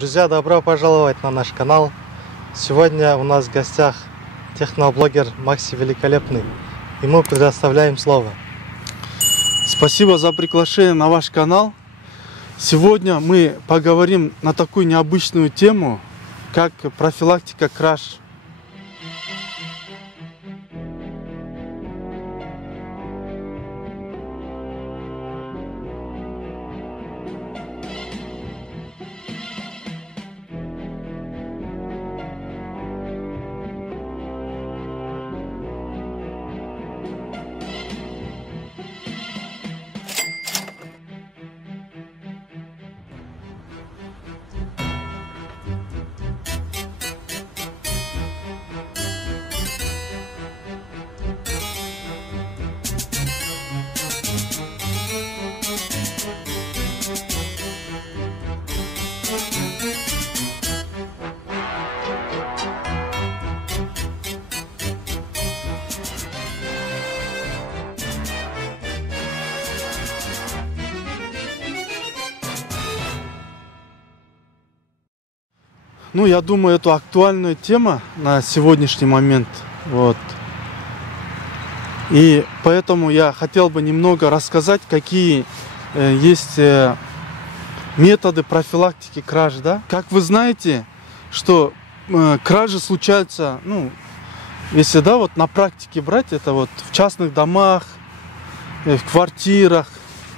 Друзья, добро пожаловать на наш канал. Сегодня у нас в гостях техноблогер Макси Великолепный. Ему предоставляем слово. Спасибо за приглашение на ваш канал. Сегодня мы поговорим на такую необычную тему, как профилактика краж. Ну, я думаю, это актуальная тема на сегодняшний момент. Вот. И поэтому я хотел бы немного рассказать, какие есть методы профилактики краж. Да? Как вы знаете, что кражи случаются, ну, если да, вот на практике брать, это вот в частных домах, в квартирах,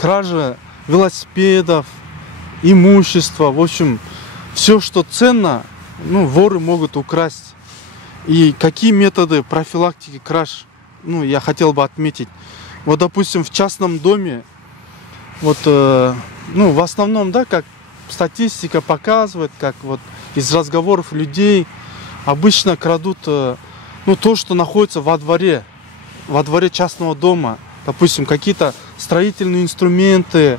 кражи велосипедов, имущества, в общем, все, что ценно, ну, воры могут украсть. И какие методы профилактики краж, ну, я хотел бы отметить. Вот, допустим, в частном доме, вот, ну, в основном, да, как статистика показывает, как вот из разговоров людей, обычно крадут, ну, то, что находится во дворе частного дома. Допустим, какие-то строительные инструменты,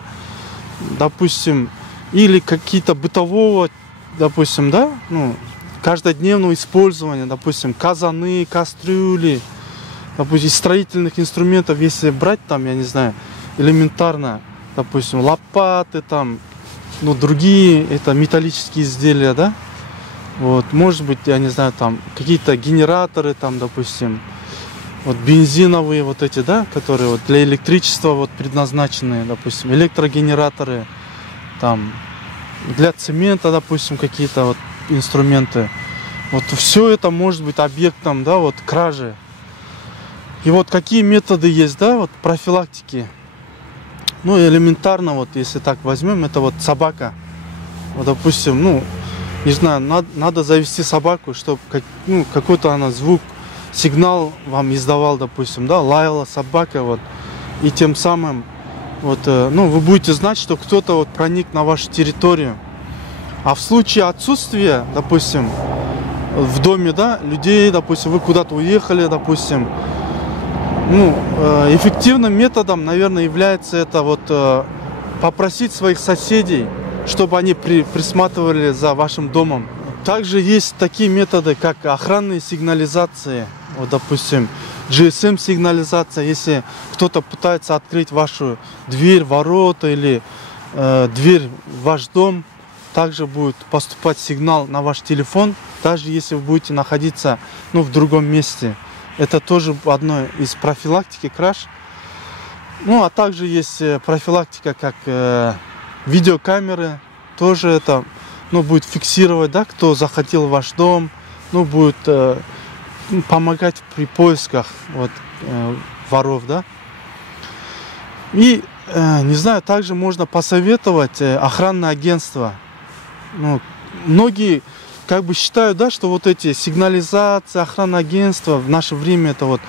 допустим, или какие-то бытового, допустим, да, ну, каждодневного использования, допустим, казаны, кастрюли, допустим, из строительных инструментов, если брать там, я не знаю, элементарно, допустим, лопаты там, ну, другие, это металлические изделия, да, вот, может быть, я не знаю, там, какие-то генераторы там, допустим, вот бензиновые вот эти, да, которые вот для электричества вот предназначенные, допустим, электрогенераторы, там, для цемента, допустим, какие-то вот инструменты. Вот все это может быть объектом, да, вот кражи. И вот какие методы есть, да, вот профилактики. Ну, элементарно, вот если так возьмем, это вот собака. Вот, допустим, ну, не знаю, надо завести собаку, чтобы ну, какой-то она звук, сигнал вам издавал, допустим, да, лаяла собака, вот, и тем самым вот, ну, вы будете знать, что кто-то вот проник на вашу территорию. А в случае отсутствия, допустим, в доме, да, людей, допустим, вы куда-то уехали, допустим, ну, эффективным методом, наверное, является это вот попросить своих соседей, чтобы они присматривали за вашим домом. Также есть такие методы, как охранные сигнализации, вот, допустим, GSM-сигнализация, если кто-то пытается открыть вашу дверь, ворота или дверь в ваш дом, также будет поступать сигнал на ваш телефон, даже если вы будете находиться, ну, в другом месте. Это тоже одно из профилактики краж. Ну, а также есть профилактика, как видеокамеры, тоже это, ну, будет фиксировать, да, кто захватил ваш дом, ну, будет помогать при поисках вот, воров, да. И, не знаю, также можно посоветовать охранное агентство. Ну, многие как бы считают, да, что вот эти сигнализации, охранное агентство в наше время это вот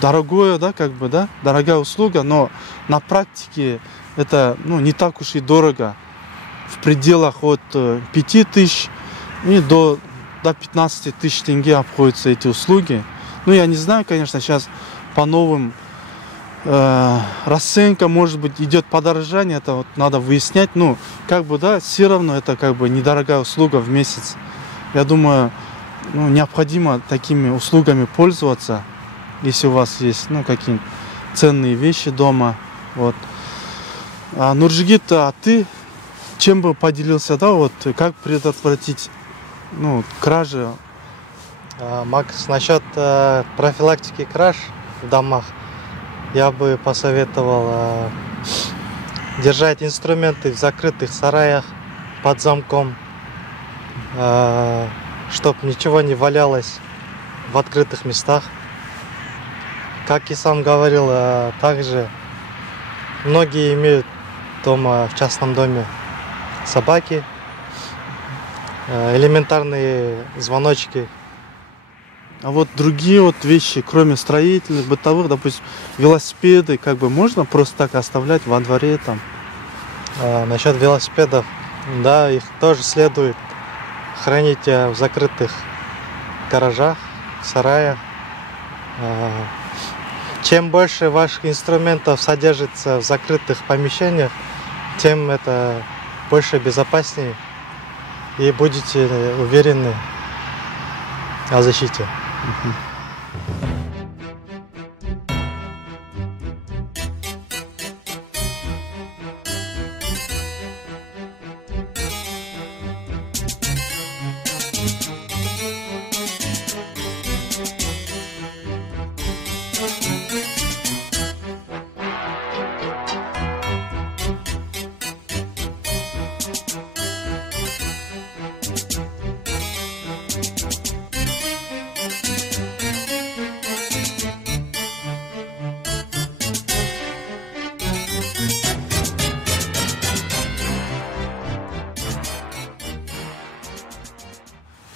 дорогое, да, как бы, да, дорогая услуга, но на практике это, ну, не так уж и дорого. В пределах от 5000 и до 15 тысяч тенге обходятся эти услуги. Ну, я не знаю, конечно, сейчас по новым расценка, может быть, идет подорожание, это вот надо выяснять. Ну, как бы, да, все равно это как бы недорогая услуга в месяц. Я думаю, ну, необходимо такими услугами пользоваться, если у вас есть, ну, какие-то ценные вещи дома. Вот. Нуржигит, а ты чем бы поделился, да, вот как предотвратить, ну, кражи? Макс, насчет профилактики краж в домах, я бы посоветовал держать инструменты в закрытых сараях под замком, чтобы ничего не валялось в открытых местах. Как и сам говорил, также многие имеют дома, в частном доме, собаки, элементарные звоночки. А вот другие вот вещи, кроме строительных, бытовых, допустим, велосипеды, как бы можно просто так оставлять во дворе там? Насчет велосипедов, да, их тоже следует хранить в закрытых гаражах, сараях. Чем больше ваших инструментов содержится в закрытых помещениях, тем это больше безопаснее и будете уверены о защите.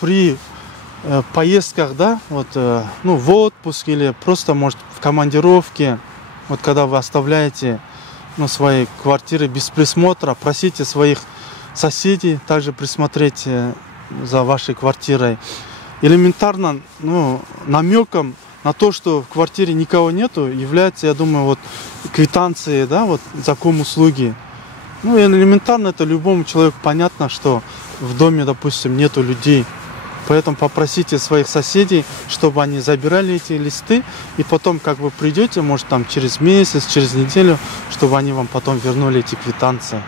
При поездках, да, вот, ну, в отпуск или просто, может, в командировке, вот когда вы оставляете, ну, свои квартиры без присмотра, просите своих соседей также присмотреть за вашей квартирой. Элементарно, ну, намеком на то, что в квартире никого нету, является, я думаю, вот квитанции, да, вот за ком-услуги. Ну, и элементарно это любому человеку понятно, что в доме, допустим, нету людей. Поэтому попросите своих соседей, чтобы они забирали эти листы, и потом, как вы придете, может, там через месяц, через неделю, чтобы они вам потом вернули эти квитанции.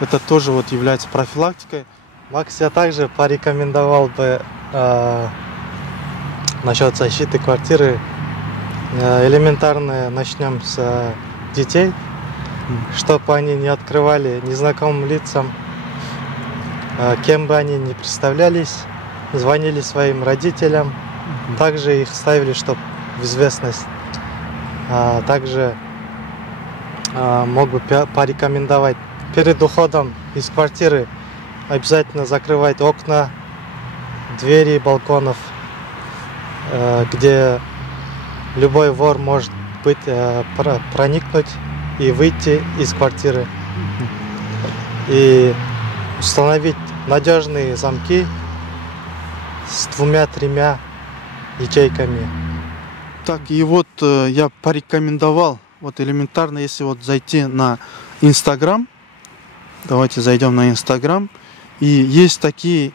Это тоже вот является профилактикой. Макс, я также порекомендовал бы насчет защиты квартиры. Элементарно начнем с детей, чтобы они не открывали незнакомым лицам, кем бы они ни представлялись. Звонили своим родителям, также их ставили, чтобы в известность. Также мог бы порекомендовать перед уходом из квартиры обязательно закрывать окна, двери балконов, где любой вор может проникнуть и выйти из квартиры. И установить надежные замки с 2-3 ячейками. Так, и вот я порекомендовал, вот элементарно, если вот зайти на Инстаграм, давайте зайдем на Инстаграм, и есть такие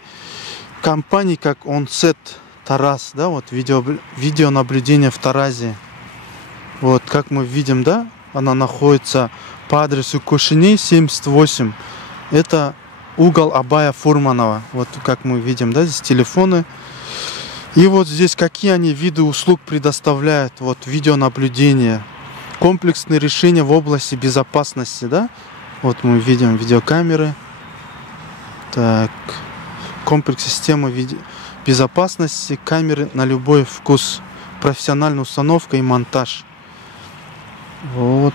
компании, как OnSet Тарас, да, вот видеонаблюдение в Таразе. Вот, как мы видим, да, она находится по адресу Кошиней 78. Это угол Абая Фурманова. Вот как мы видим, да, здесь телефоны. И вот здесь какие они виды услуг предоставляют. Вот видеонаблюдение, комплексные решения в области безопасности, да. Вот мы видим видеокамеры. Так, комплекс системы безопасности, камеры на любой вкус, профессиональная установка и монтаж. Вот.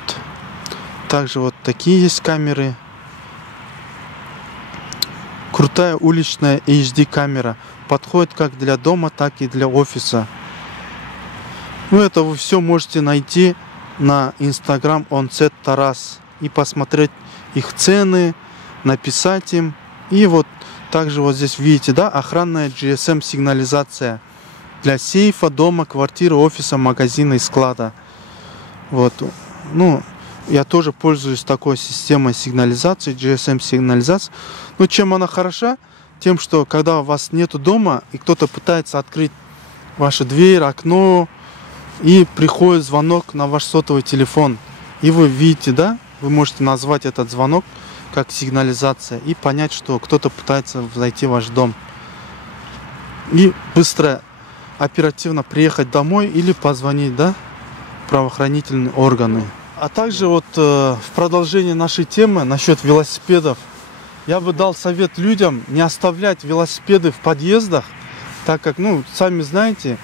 Также вот такие есть камеры. Крутая уличная HD камера. Подходит как для дома, так и для офиса. Ну, это вы все можете найти на Instagram OnSet Тарас. И посмотреть их цены, написать им. И вот также вот здесь видите, да, охранная GSM сигнализация. Для сейфа, дома, квартиры, офиса, магазина и склада. Вот. Ну, я тоже пользуюсь такой системой сигнализации, GSM сигнализации. Но чем она хороша? Тем, что когда вас нету дома, и кто-то пытается открыть вашу дверь, окно, и приходит звонок на ваш сотовый телефон. И вы видите, да, вы можете назвать этот звонок, как сигнализация, и понять, что кто-то пытается зайти в ваш дом. И быстро, оперативно приехать домой или позвонить, да, в правоохранительные органы. А также вот в продолжение нашей темы насчет велосипедов, я бы дал совет людям не оставлять велосипеды в подъездах, так как, ну, сами знаете,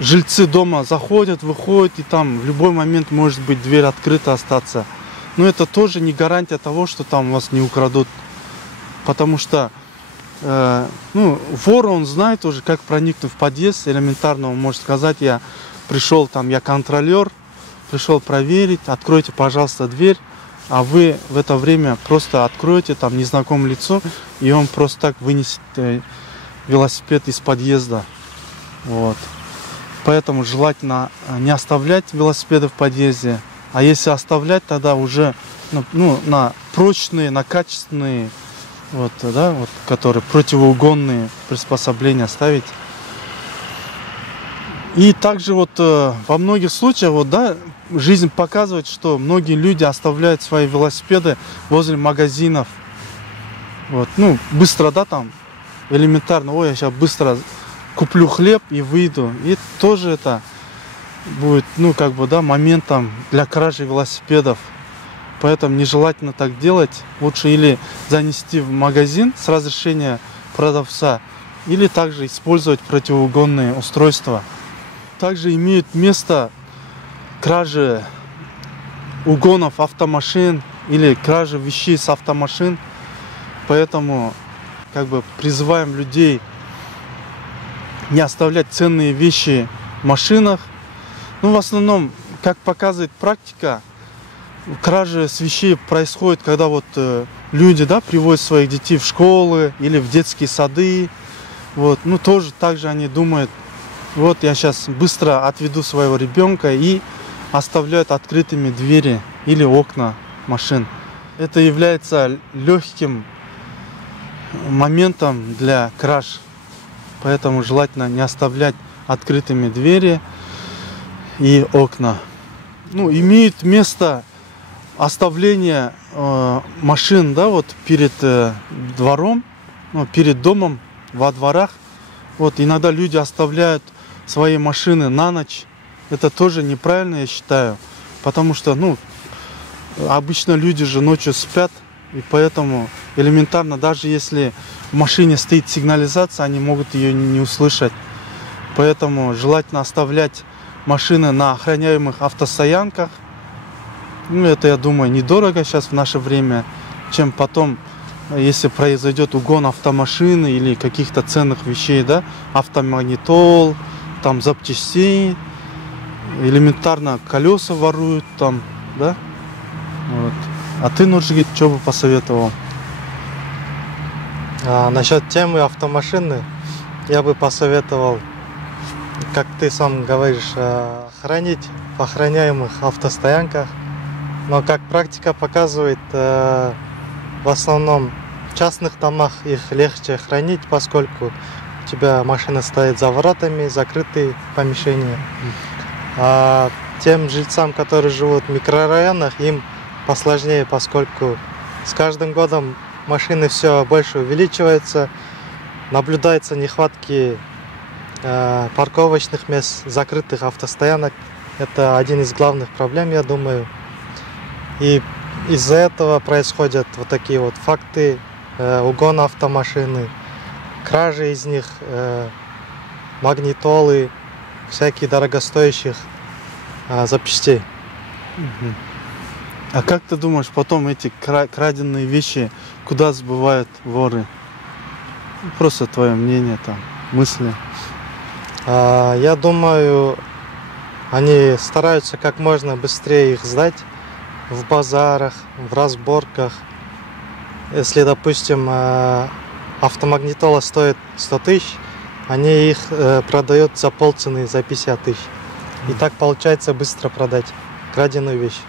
жильцы дома заходят, выходят, и там в любой момент может быть дверь открыта остаться. Но это тоже не гарантия того, что там вас не украдут. Потому что ну, вор, он знает уже, как проникнуть в подъезд. Элементарно он может сказать: я пришел, там, я контролер, пришел проверить, откройте, пожалуйста, дверь. А вы в это время просто откроете, там, незнакомое лицо, и он просто так вынесет велосипед из подъезда. Вот. Поэтому желательно не оставлять велосипеды в подъезде. А если оставлять, тогда уже ну, на прочные, на качественные, вот, да, вот, которые противоугонные приспособления ставить. И также вот во многих случаях, вот, да, жизнь показывает, что многие люди оставляют свои велосипеды возле магазинов. Вот, ну, быстро, да, там, элементарно: ой, я сейчас быстро куплю хлеб и выйду. И тоже это будет, ну, как бы, да, моментом для кражи велосипедов. Поэтому нежелательно так делать. Лучше или занести в магазин с разрешения продавца, или также использовать противоугонные устройства. Также имеют место кражи угонов автомашин или кражи вещей с автомашин. Поэтому как бы призываем людей не оставлять ценные вещи в машинах. Ну, в основном, как показывает практика, кражи с вещей происходит, когда вот люди, да, привозят своих детей в школы или в детские сады. Вот, ну, тоже так же они думают: вот я сейчас быстро отведу своего ребенка, и оставляют открытыми двери или окна машин. Это является легким моментом для краж. Поэтому желательно не оставлять открытыми двери и окна. Ну, имеет место оставление машин, да, вот перед двором, ну, перед домом, во дворах. Вот иногда люди оставляют свои машины на ночь. Это тоже неправильно, я считаю. Потому что, ну, обычно люди же ночью спят. И поэтому элементарно, даже если в машине стоит сигнализация, они могут ее не услышать. Поэтому желательно оставлять машины на охраняемых автостоянках. Ну, это, я думаю, недорого сейчас в наше время, чем потом, если произойдет угон автомашины или каких-то ценных вещей, да, автомагнитол, там, запчастей, элементарно колеса воруют там, да. Вот. А ты, Нуржигит, что бы посоветовал? Насчет темы автомашины я бы посоветовал, как ты сам говоришь, хранить в охраняемых автостоянках. Но как практика показывает, в основном в частных домах их легче хранить, поскольку у тебя машина стоит за воротами, закрытые помещения. А тем жильцам, которые живут в микрорайонах, им посложнее, поскольку с каждым годом машины все больше увеличиваются, наблюдаются нехватки парковочных мест, закрытых автостоянок. Это один из главных проблем, я думаю. И из-за этого происходят вот такие вот факты угона автомашины, кражи из них, магнитолы, всякие дорогостоящих запчастей. А как ты думаешь, потом эти краденные вещи куда сбывают воры? Просто твое мнение, там, мысли. Я думаю, они стараются как можно быстрее их сдать в базарах, в разборках. Если, допустим, автомагнитола стоит 100 тысяч, они их продают за полцены, за 50 тысяч. И так получается быстро продать краденую вещь.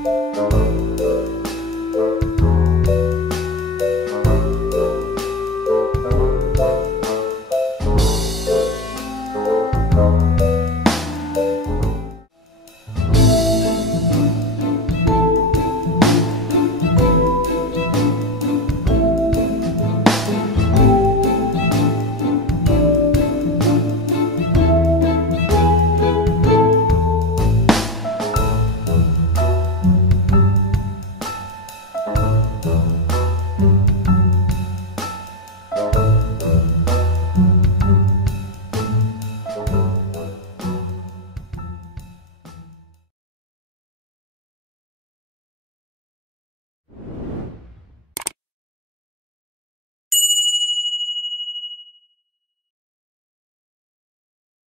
Спасибо.